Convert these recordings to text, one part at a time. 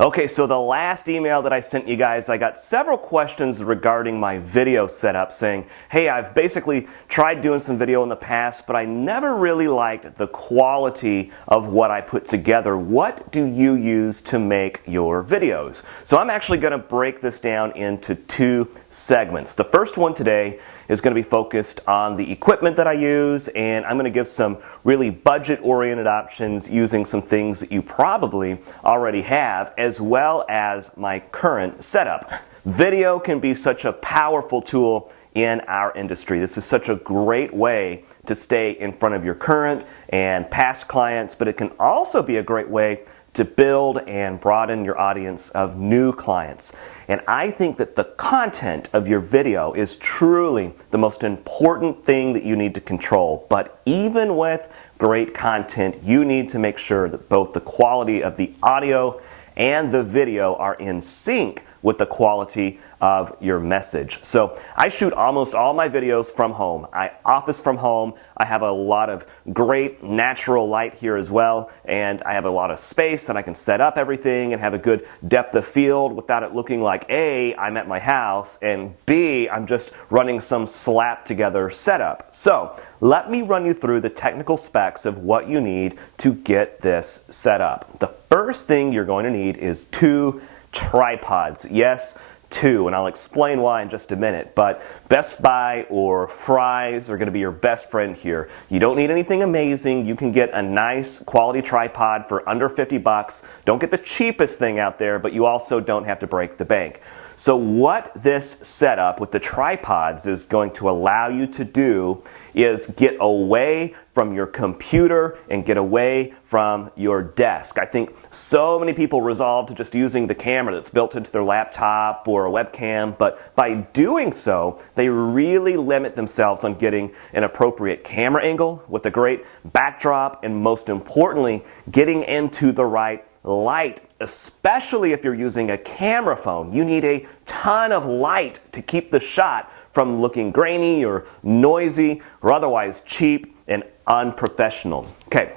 Okay, so the last email that I sent you guys, I got several questions regarding my video setup saying, hey, I've basically tried doing some video in the past, but I never really liked the quality of what I put together. What do you use to make your videos? So I'm actually going to break this down into two segments. The first one today is going to be focused on the equipment that I use, and I'm going to give some really budget-oriented options using some things that you probably already have, as well as my current setup. Video can be such a powerful tool in our industry. This is such a great way to stay in front of your current and past clients, but it can also be a great way to build and broaden your audience of new clients. And I think that the content of your video is truly the most important thing that you need to control. But even with great content, you need to make sure that both the quality of the audio and the video are in sync with the quality of your message. So I shoot almost all my videos from home. I office from home. I have a lot of great natural light here as well, and I have a lot of space that I can set up everything and have a good depth of field without it looking like A, I'm at my house, and B, I'm just running some slapped together setup. So let me run you through the technical specs of what you need to get this set up. The first thing you're going to need is 2 tripods. Yes, 2, and I'll explain why in just a minute, but Best Buy or Fry's are going to be your best friend here. You don't need anything amazing. You can get a nice quality tripod for under 50 bucks. Don't get the cheapest thing out there, but you also don't have to break the bank. So what this setup with the tripods is going to allow you to do is get away from your computer and get away from your desk. I think so many people resolve to just using the camera that's built into their laptop or a webcam, but by doing so, they really limit themselves on getting an appropriate camera angle with a great backdrop, and most importantly, getting into the right light, especially if you're using a camera phone. You need a ton of light to keep the shot from looking grainy or noisy or otherwise cheap and unprofessional. Okay,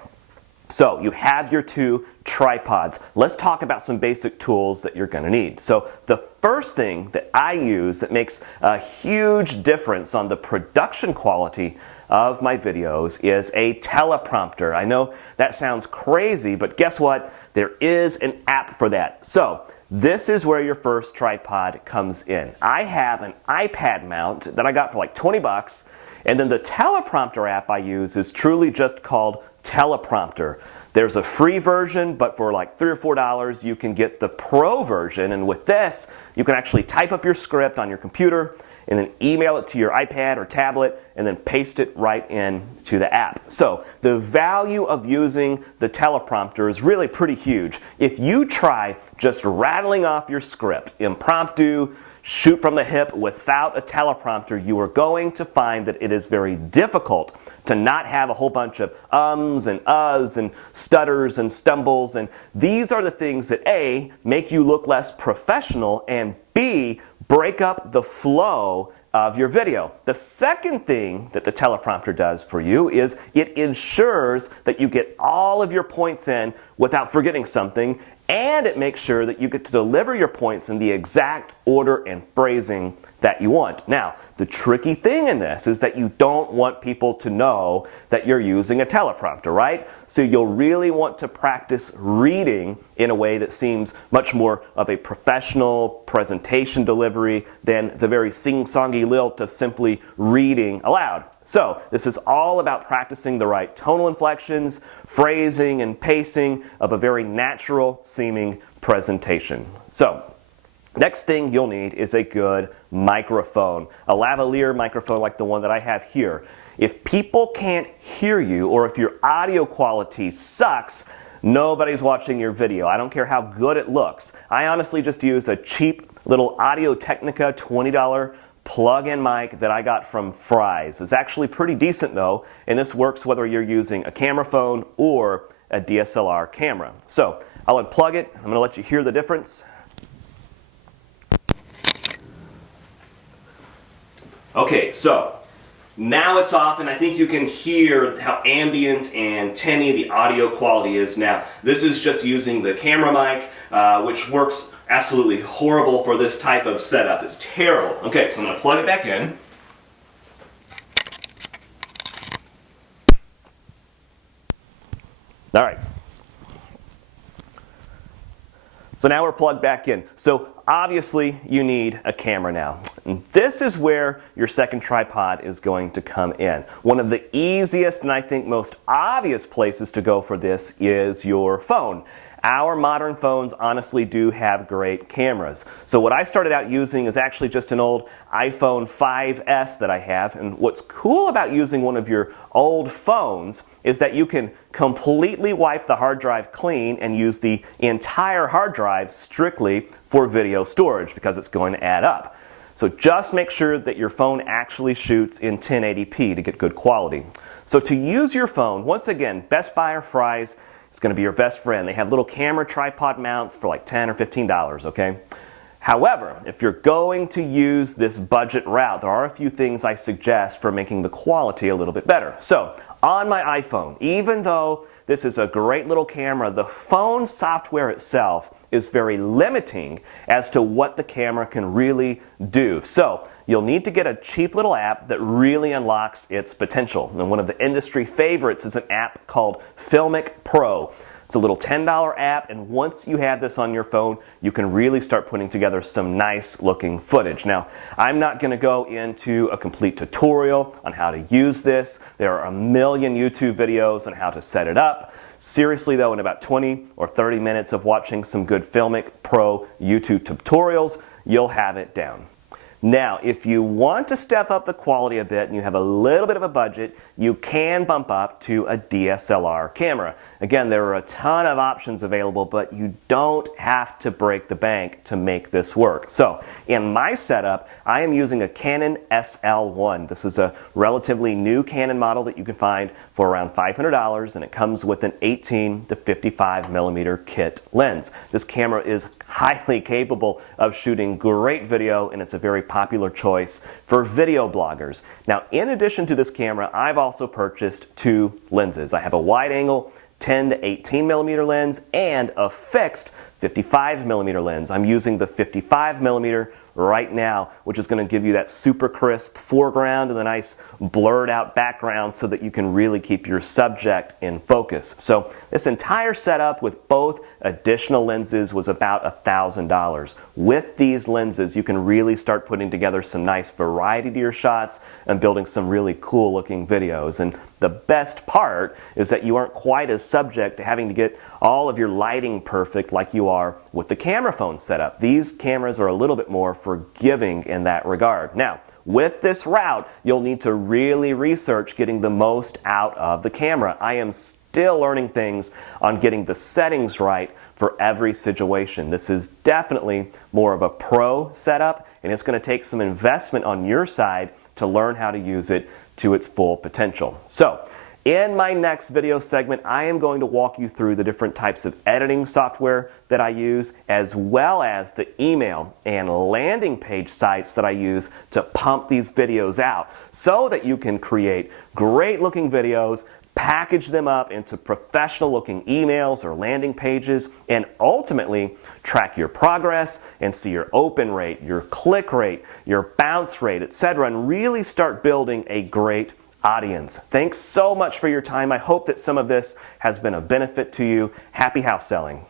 so you have your 2 tripods. Let's talk about some basic tools that you're going to need. So the first thing that I use that makes a huge difference on the production quality of my videos is a teleprompter. I know that sounds crazy, but guess what? There is an app for that. So this is where your first tripod comes in. I have an iPad mount that I got for like 20 bucks, and then the teleprompter app I use is truly just called Teleprompter. There's a free version, but for like $3 or $4 you can get the pro version, and with this you can actually type up your script on your computer and then email it to your iPad or tablet and then paste it right into the app. So the value of using the teleprompter is really pretty huge. If you try just rattling off your script, impromptu, shoot from the hip without a teleprompter, you are going to find that it is very difficult to not have a whole bunch of ums and uhs and stutters and stumbles, and these are the things that A, make you look less professional, and B, break up the flow of your video. The second thing that the teleprompter does for you is it ensures that you get all of your points in without forgetting something, and it makes sure that you get to deliver your points in the exact order and phrasing that you want. Now, the tricky thing in this is that you don't want people to know that you're using a teleprompter, right? So you'll really want to practice reading in a way that seems much more of a professional presentation delivery than the very sing-songy lilt of simply reading aloud. So this is all about practicing the right tonal inflections, phrasing, and pacing of a very natural seeming presentation. So next thing you'll need is a good microphone, a lavalier microphone like the one that I have here. If people can't hear you, or if your audio quality sucks, nobody's watching your video. I don't care how good it looks. I honestly just use a cheap little Audio-Technica $20 plug-in mic that I got from Fry's. It's actually pretty decent though, and this works whether you're using a camera phone or a DSLR camera. So I'll unplug it. I'm going to let you hear the difference. Okay, so Now it's off, and I think you can hear how ambient and tinny the audio quality is now. This is just using the camera mic, which works absolutely horrible for this type of setup. It's terrible. Okay, so I'm going to plug it back in. All right. So now we're plugged back in. So obviously you need a camera now. And this is where your second tripod is going to come in. One of the easiest and I think most obvious places to go for this is your phone. Our modern phones honestly do have great cameras. So what I started out using is actually just an old iPhone 5S that I have. And what's cool about using one of your old phones is that you can completely wipe the hard drive clean and use the entire hard drive strictly for video storage because it's going to add up. So just make sure that your phone actually shoots in 1080p to get good quality. So to use your phone, once again, Best Buy or Fry's is going to be your best friend. They have little camera tripod mounts for like $10 or $15, okay? However, if you're going to use this budget route, there are a few things I suggest for making the quality a little bit better. So, on my iPhone, even though this is a great little camera, the phone software itself is very limiting as to what the camera can really do. So, you'll need to get a cheap little app that really unlocks its potential. And one of the industry favorites is an app called Filmic Pro. It's a little $10 app, and once you have this on your phone, you can really start putting together some nice looking footage. Now, I'm not going to go into a complete tutorial on how to use this. There are a million YouTube videos on how to set it up. Seriously though, in about 20 or 30 minutes of watching some good Filmic Pro YouTube tutorials, you'll have it down. Now, if you want to step up the quality a bit and you have a little bit of a budget, you can bump up to a DSLR camera. Again, there are a ton of options available, but you don't have to break the bank to make this work. So, in my setup, I am using a Canon SL1. This is a relatively new Canon model that you can find for around $500, and it comes with an 18 to 55 millimeter kit lens. This camera is highly capable of shooting great video, and it's a very popular choice for video bloggers. Now, in addition to this camera, I've also purchased two lenses. I have a wide-angle 10 to 18 millimeter lens and a fixed 55 millimeter lens. I'm using the 55 millimeter right now, which is going to give you that super crisp foreground and a nice blurred out background so that you can really keep your subject in focus. So this entire setup with both additional lenses was about $1,000. With these lenses, you can really start putting together some nice variety to your shots and building some really cool looking videos. And the best part is that you aren't quite as subject to having to get all of your lighting perfect like you are with the camera phone setup. These cameras are a little bit more forgiving in that regard. Now, with this route, you'll need to really research getting the most out of the camera. I am still learning things on getting the settings right for every situation. This is definitely more of a pro setup, and it's going to take some investment on your side to learn how to use it to its full potential. So, in my next video segment, I am going to walk you through the different types of editing software that I use, as well as the email and landing page sites that I use to pump these videos out so that you can create great looking videos, package them up into professional looking emails or landing pages, and ultimately track your progress and see your open rate, your click rate, your bounce rate, etc., and really start building a great audience. Thanks so much for your time. I hope that some of this has been a benefit to you. Happy house selling.